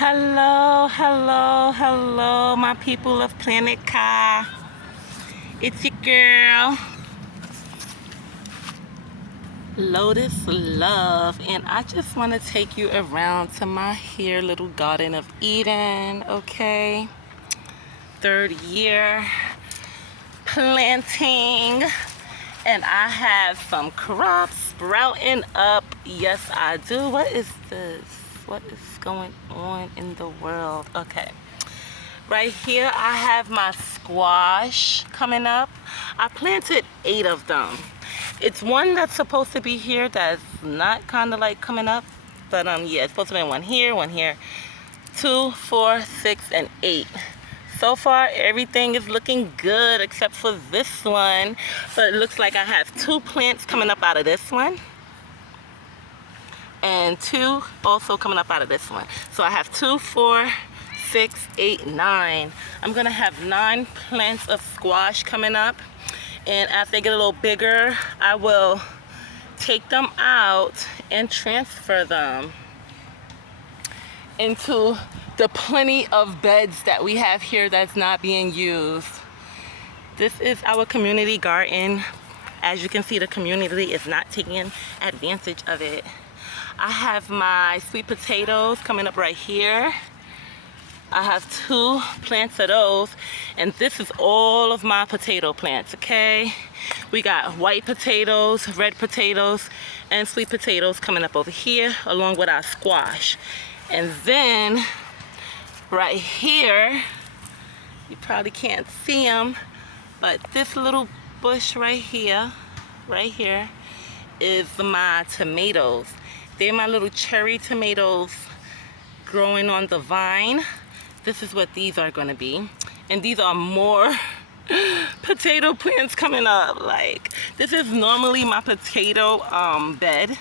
Hello, hello, hello, my people of Planet Ka. It's your girl, Lotus Love, and I just want to take you around to my here little Garden of Eden, okay? 3rd year planting, and I have some crops sprouting up. Yes, I do. What is this? What is going on in the world? Okay. Right here, I have my squash coming up. I planted 8 of them. It's one that's supposed to be here that's not kind of like coming up. But yeah, it's supposed to be one here, 2, 4, 6, and 8. So far, everything is looking good except for this one. But it looks like I have 2 plants coming up out of this one. And 2 also coming up out of this one. So I have 2, 4, 6, 8, 9. I'm gonna have 9 plants of squash coming up. And as they get a little bigger, I will take them out and transfer them into the plenty of beds that we have here that's not being used. This is our community garden. As you can see, the community is not taking advantage of it. I have my sweet potatoes coming up right here. I have 2 plants of those, and this is all of my potato plants, okay? We got white potatoes, red potatoes, and sweet potatoes coming up over here along with our squash. And then right here, you probably can't see them, but this little bush right here is my tomatoes. They're my little cherry tomatoes growing on the vine. This is what these are gonna be. And these are more potato plants coming up. Like, this is normally my potato bed.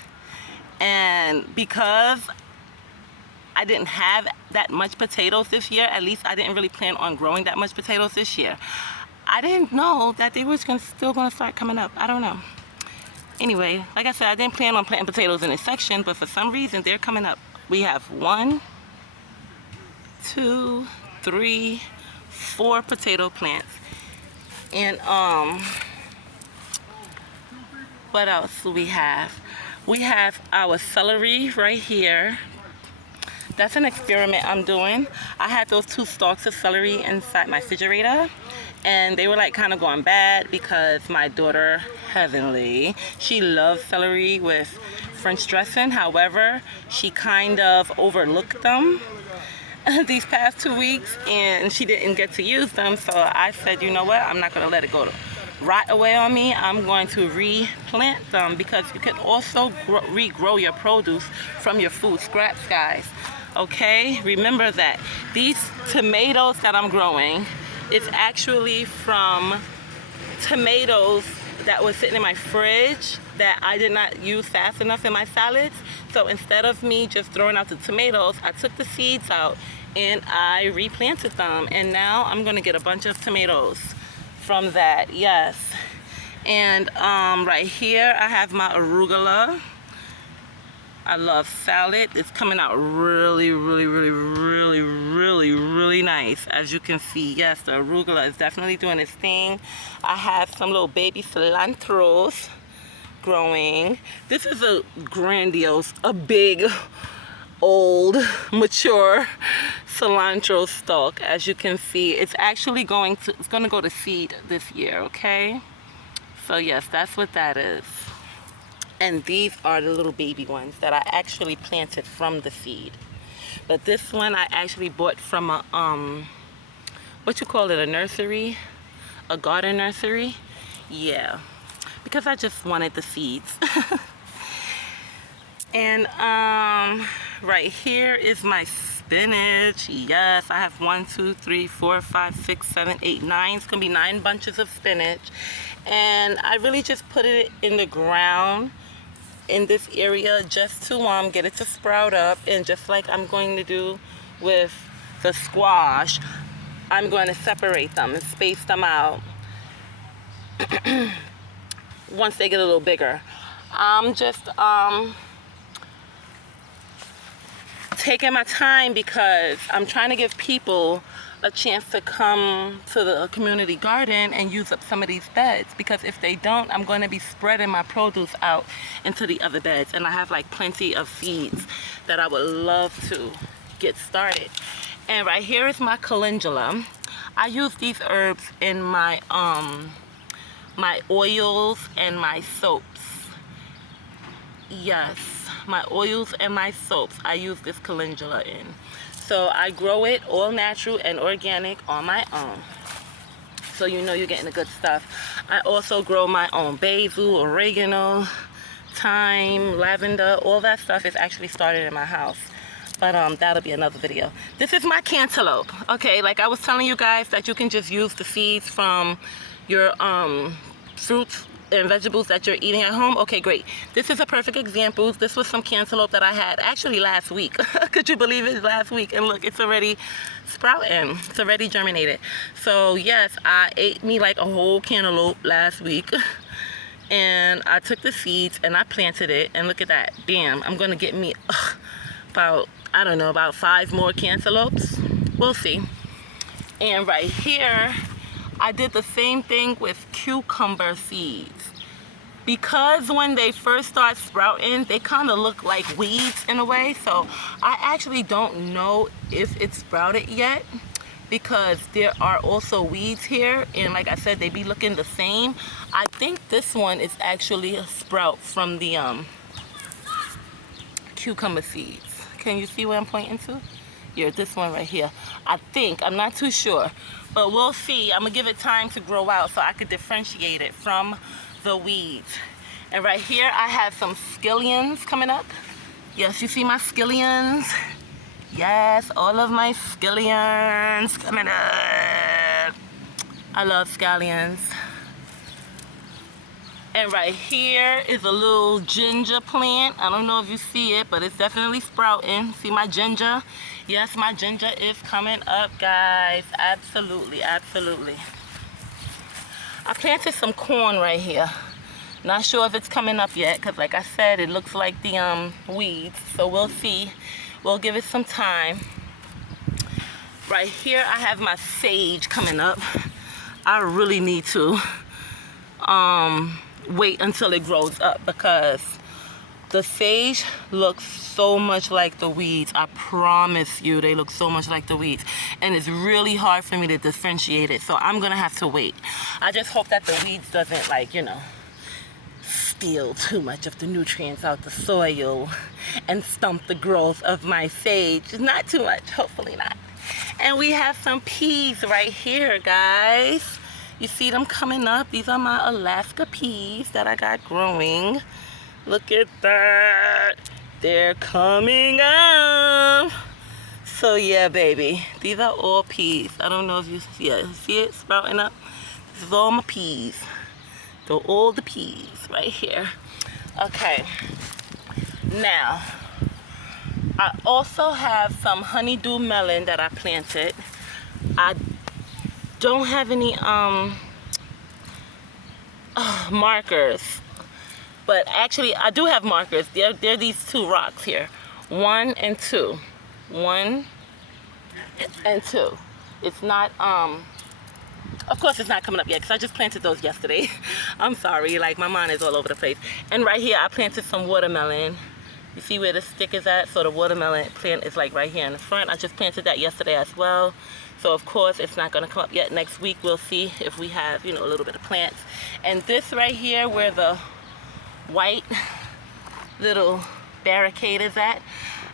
And because I didn't have that much potatoes this year, at least I didn't really plan on growing that much potatoes this year. I didn't know that they were still gonna start coming up. I don't know. Anyway, like I said, I didn't plan on planting potatoes in this section, but for some reason they're coming up. We have 1, 2, 3, 4 potato plants. And what else do we have? We have our celery right here. That's an experiment I'm doing. I had those 2 stalks of celery inside my refrigerator, and they were like kind of going bad because my daughter, Heavenly, she loves celery with French dressing. However, she kind of overlooked them these past 2 weeks, and she didn't get to use them. So I said, you know what, I'm not gonna let it go to rot away on me. I'm going to replant them, because you can also regrow your produce from your food scraps, guys. Okay, remember that. These tomatoes that I'm growing, it's actually from tomatoes that was sitting in my fridge that I did not use fast enough in my salads. So instead of me just throwing out the tomatoes, I took the seeds out and I replanted them. And now I'm gonna get a bunch of tomatoes from that, yes. And right here I have my arugula. I love salad. It's coming out really, really, really, really, really, really nice. As you can see, yes, the arugula is definitely doing its thing. I have some little baby cilantros growing. This is a grandiose, a big, old, mature cilantro stalk. As you can see, it's actually going to go to seed this year, okay? So yes, that's what that is. And these are the little baby ones that I actually planted from the seed. But this one I actually bought from a, what you call it, a nursery? A garden nursery? Yeah, because I just wanted the seeds. And right here is my spinach. Yes, I have 1, 2, 3, 4, 5, 6, 7, 8, 9. It's gonna be 9 bunches of spinach. And I really just put it in the ground in this area just to get it to sprout up. And just like I'm going to do with the squash, I'm going to separate them and space them out once they get a little bigger. I'm just taking my time because I'm trying to give people a chance to come to the community garden and use up some of these beds, because if they don't, I'm going to be spreading my produce out into the other beds, and I have like plenty of seeds that I would love to get started. And right here is my calendula. I use these herbs in my my oils and my soaps. Yes, my oils and my soaps, I use this calendula in. So I grow it all natural and organic on my own. So you know you're getting the good stuff. I also grow my own basil, oregano, thyme, lavender. All that stuff is actually started in my house. But that'll be another video. This is my cantaloupe. Okay, like I was telling you guys that you can just use the seeds from your fruits and vegetables that you're eating at home. Okay, great. This is a perfect example. This was some cantaloupe that I had actually last week. Could you believe it? Last week. And look, it's already sprouting. It's already germinated. So yes, I ate me like a whole cantaloupe last week. And I took the seeds and I planted it. And look at that. Bam. I'm going to get me about, I don't know, about 5 more cantaloupes. We'll see. And right here, I did the same thing with cucumber seeds. Because when they first start sprouting, they kind of look like weeds in a way. So I actually don't know if it's sprouted yet, because there are also weeds here. And like I said, they be looking the same. I think this one is actually a sprout from the cucumber seeds. Can you see what I'm pointing to? Yeah, this one right here. I think, I'm not too sure, but we'll see. I'm gonna give it time to grow out so I could differentiate it from the weeds. And right here I have some scallions coming up. Yes, you see my scallions? Yes, all of my scallions coming up. I love scallions. And right here is a little ginger plant. I don't know if you see it, but it's definitely sprouting. See my ginger? Yes, my ginger is coming up, guys. Absolutely, absolutely. I planted some corn right here. Not sure if it's coming up yet, because like I said, it looks like the weeds. So we'll see. We'll give it some time. Right here, I have my sage coming up. I really need to wait until it grows up, because the sage looks so much like the weeds. I promise you, they look so much like the weeds, and it's really hard for me to differentiate it, so I'm gonna have to wait. I just hope that the weeds doesn't, like, you know, steal too much of the nutrients out the soil and stump the growth of my sage. Not too much, hopefully not. And we have some peas right here, guys. You see them coming up? These are my Alaska peas that I got growing. Look at that. They're coming up. So yeah, baby. These are all peas. I don't know if you see it. See it sprouting up? This is all my peas. So all the peas right here. Okay. Now, I also have some honeydew melon that I planted. I don't have any markers, but actually I do have markers. They're these 2 rocks here, 1 and 2, 1 and 2. It's not of course it's not coming up yet, because I just planted those yesterday. I'm sorry, like my mind is all over the place. And right here I planted some watermelon. You see where the stick is at? So the watermelon plant is like right here in the front. I just planted that yesterday as well. So of course it's not gonna come up yet. Next week we'll see if we have, you know, a little bit of plants. And this right here where the white little barricade is at,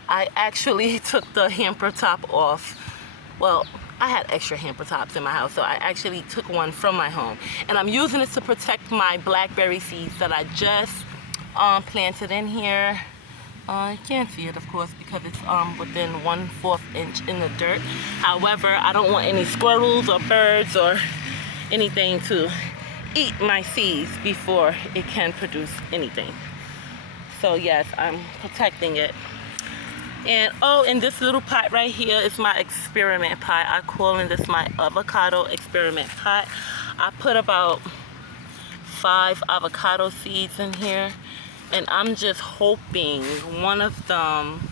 I actually took the hamper top off. Well, I had extra hamper tops in my house, so I actually took one from my home. And I'm using it to protect my blackberry seeds that I just planted in here. You can't see it, of course, because it's within 1/4 inch in the dirt. However, I don't want any squirrels or birds or anything to eat my seeds before it can produce anything. So yes, I'm protecting it. And oh, in this little pot right here is my experiment pot. I call this my avocado experiment pot. I put about 5 avocado seeds in here, and I'm just hoping one of them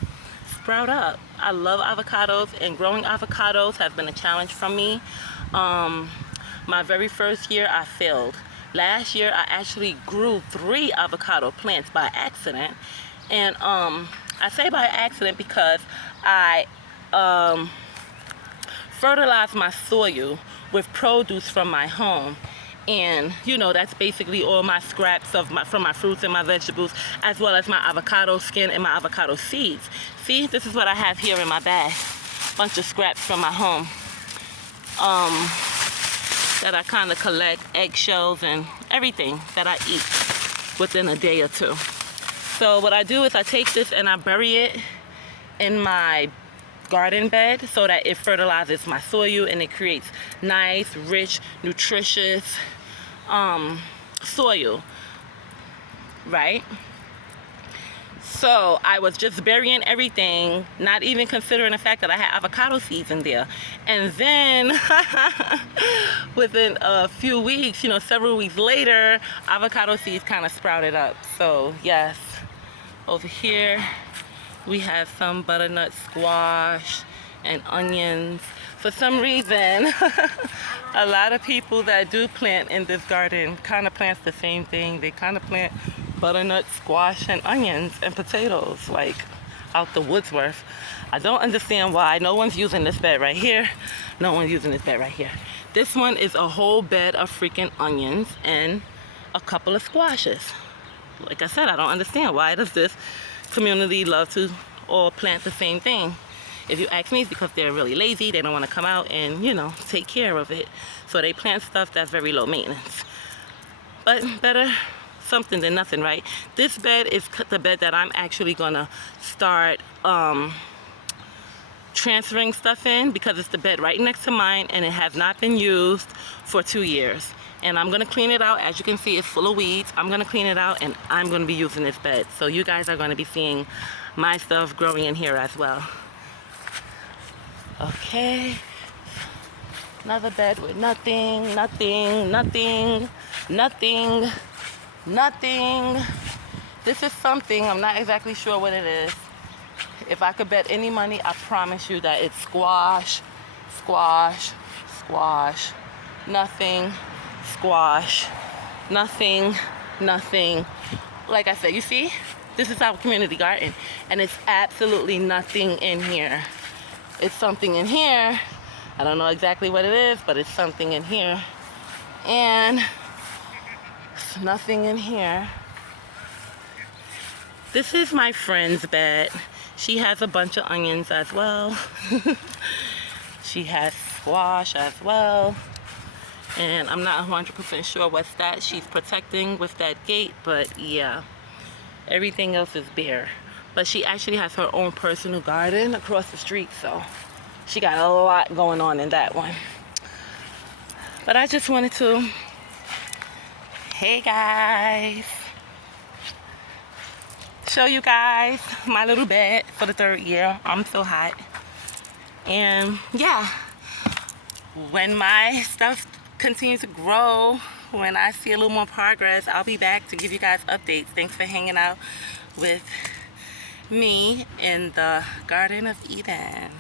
sprout up. I love avocados, and growing avocados has been a challenge for me. My very first year I failed. Last year I actually grew 3 avocado plants by accident, and I say by accident because I fertilized my soil with produce from my home. And you know, that's basically all my scraps from my fruits and my vegetables, as well as my avocado skin and my avocado seeds. See, this is what I have here in my bag. Bunch of scraps from my home that I kind of collect, eggshells and everything that I eat within a day or two. So what I do is I take this and I bury it in my garden bed so that it fertilizes my soil and it creates nice, rich, nutritious soil, right? So I was just burying everything, not even considering the fact that I had avocado seeds in there. And then within a few weeks, you know, several weeks later, avocado seeds kind of sprouted up. So yes, over here we have some butternut squash and onions. For some reason, a lot of people that do plant in this garden kind of plants the same thing. They kind of plant butternut squash and onions and potatoes, like out the woods worth. I don't understand why. No one's using this bed right here. No one's using this bed right here. This one is a whole bed of freaking onions and a couple of squashes. Like I said, I don't understand why does this community love to all plant the same thing. If you ask me, it's because they're really lazy. They don't want to come out and, you know, take care of it. So they plant stuff that's very low maintenance. But better something than nothing, right? This bed is the bed that I'm actually gonna start transferring stuff in, because it's the bed right next to mine and it has not been used for 2 years. And I'm gonna clean it out. As you can see, it's full of weeds. I'm gonna clean it out and I'm gonna be using this bed. So you guys are gonna be seeing my stuff growing in here as well. Okay, another bed with nothing, nothing, nothing, nothing, nothing. This is something, I'm not exactly sure what it is. If I could bet any money, I promise you that it's squash, squash, squash, nothing, squash, nothing, nothing. Like I said, you see, this is our community garden and it's absolutely nothing in here. It's something in here. I don't know exactly what it is, but it's something in here. And it's nothing in here. This is my friend's bed. She has a bunch of onions as well. She has squash as well. And I'm not 100% sure what's that she's protecting with that gate, but yeah. Everything else is bare. But she actually has her own personal garden across the street, so she got a lot going on in that one. But I just wanted to, hey guys, show you guys my little bed for the 3rd year. I'm so hot. And yeah, when my stuff continues to grow, when I see a little more progress, I'll be back to give you guys updates. Thanks for hanging out with me in the Garden of Eden.